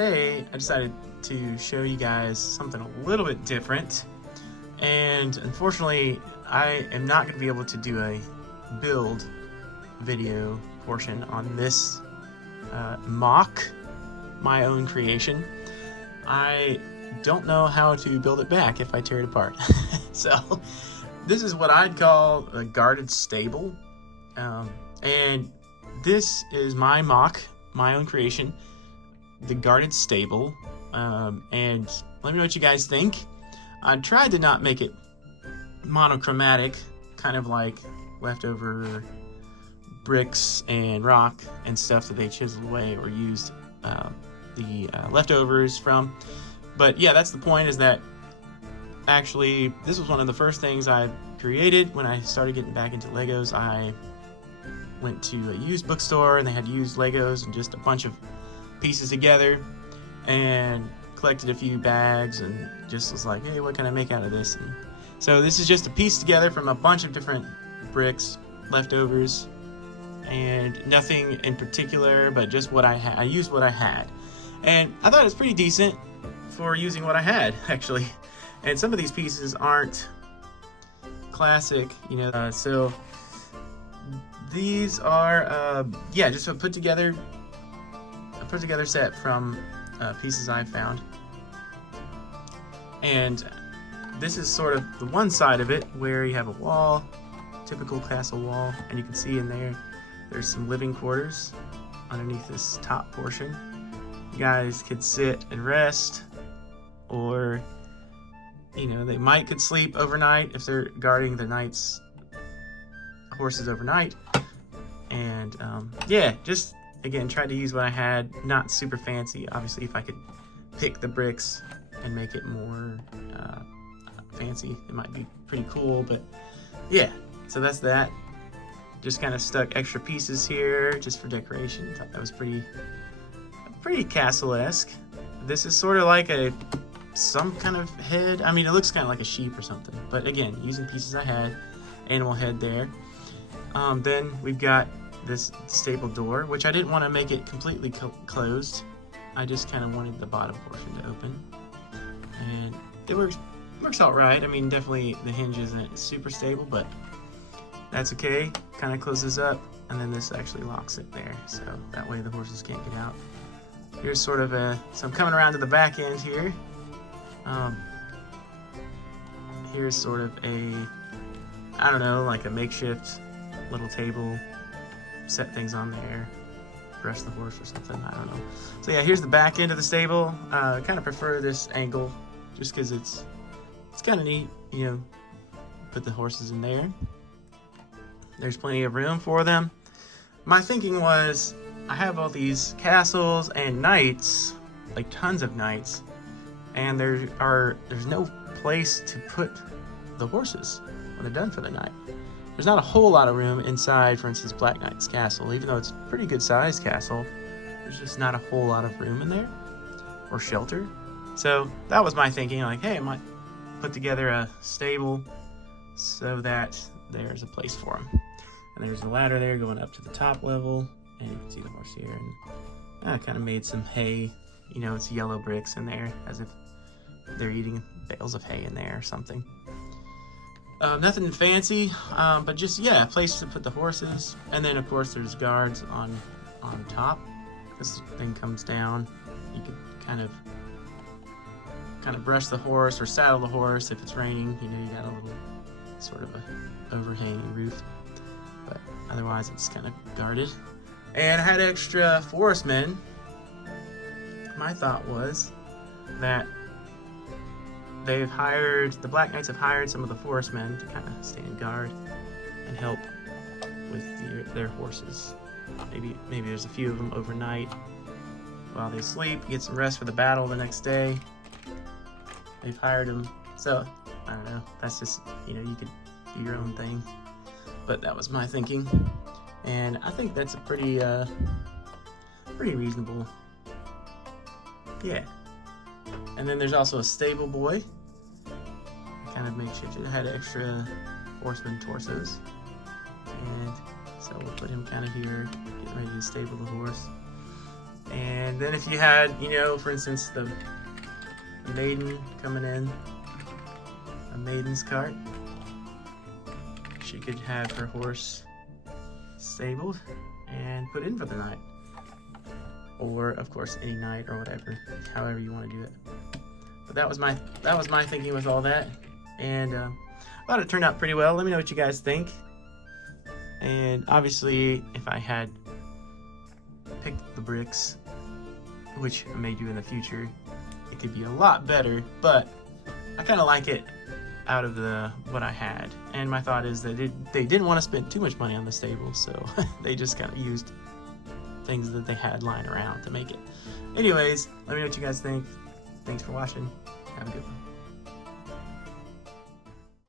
today I decided to show you guys something a little bit different, and unfortunately I am not going to be able to do a build video portion on this MOC, my own creation. I don't know how to build it back if I tear it apart. So this is what I'd call a guarded stable, and this is my MOC, my own creation, the guarded stable. And let me know what you guys think. I tried to not make it monochromatic, kind of like leftover bricks and rock and stuff that they chiseled away or used the leftovers from. But yeah, that's the point, is that actually this was one of the first things I created when I started getting back into Legos. I went to a used bookstore and they had used Legos and just a bunch of pieces together, and collected a few bags and just was like, hey, what can I make out of this? And so this is just a piece together from a bunch of different bricks, leftovers, and nothing in particular, but just what I had. I used what I had, and I thought it was pretty decent for using what I had, actually. And some of these pieces aren't classic, you know, so these are yeah, just a put together set from pieces I found. And this is sort of the one side of it where you have a wall, typical castle wall, and you can see in there's some living quarters underneath this top portion. You guys could sit and rest, or you know, they could sleep overnight if they're guarding the knight's horses overnight. And yeah, just again, tried to use what I had, not super fancy. Obviously, if I could pick the bricks and make it more fancy, it might be pretty cool. But yeah, so that's that. Just kind of stuck extra pieces here just for decoration. Thought that was pretty castle-esque. This is sort of like some kind of head. I mean, it looks kind of like a sheep or something. But again, using pieces I had, animal head there. Then we've got this stable door, which I didn't want to make it completely closed. I just kind of wanted the bottom portion to open, and it works out right. I mean, definitely the hinge isn't super stable, but that's okay. Kind of closes up, and then this actually locks it there, so that way the horses can't get out. Here's sort of so I'm coming around to the back end here. Here's sort of I don't know, like a makeshift little table. Set things on there, brush the horse or something, I don't know. So yeah, here's the back end of the stable. I kind of prefer this angle just because it's kind of neat, you know, put the horses in there. There's plenty of room for them. My thinking was, I have all these castles and knights, like tons of knights, and there's no place to put the horses when they're done for the night. There's not a whole lot of room inside, for instance, Black Knight's castle. Even though it's a pretty good sized castle, there's just not a whole lot of room in there, or shelter. So that was my thinking, like, hey, I might put together a stable so that there's a place for them. And there's a ladder there going up to the top level, and you can see the horse here. And I kind of made some hay, you know, it's yellow bricks in there, as if they're eating bales of hay in there or something. Nothing fancy, but just, yeah, a place to put the horses. And then, of course, there's guards on top. This thing comes down. You can kind of brush the horse or saddle the horse if it's raining. You know, you got a little sort of a overhanging roof. But otherwise, it's kind of guarded. And I had extra forest men. My thought was that the Black Knights have hired some of the forest men to kind of stand guard and help with their horses. Maybe there's a few of them overnight while they sleep, get some rest for the battle the next day. They've hired them, so I don't know. That's just, you know, you could do your own thing, but that was my thinking, and I think that's a pretty reasonable. Yeah. And then there's also a stable boy. Kind of makeshift. It had extra horseman torsos. And so we'll put him kind of here, getting ready to stable the horse. And then if you had, you know, for instance, the maiden coming in, a maiden's cart, she could have her horse stabled and put in for the night. Or, of course, any night or whatever, however you want to do it. But that was my thinking with all that. And I thought it turned out pretty well. Let me know what you guys think. And obviously, if I had picked the bricks, which I may do in the future, it could be a lot better, but I kind of like it out of what I had. And my thought is that they didn't want to spend too much money on the stable, so they just kind of used things that they had lying around to make it. Anyways, let me know what you guys think. Thanks for watching. Have a good one.